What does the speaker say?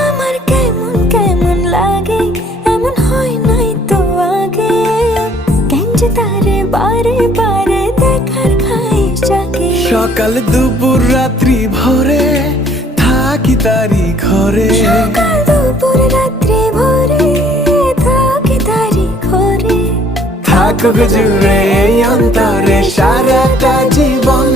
আমার কেমন কেমন লাগে, এমন হয় নাই তো আগে। কেন যে তারে বারে বারে দেখার খাইশ জাগে। সকাল দুপুর রাত্রি ভরে থাকি তারি ঘরে। সকাল দুপুর রাত্রি ভরে থাকি তারি ঘরে। থাকুক জুড়ে এই অন্তরে সারাটা জীবন।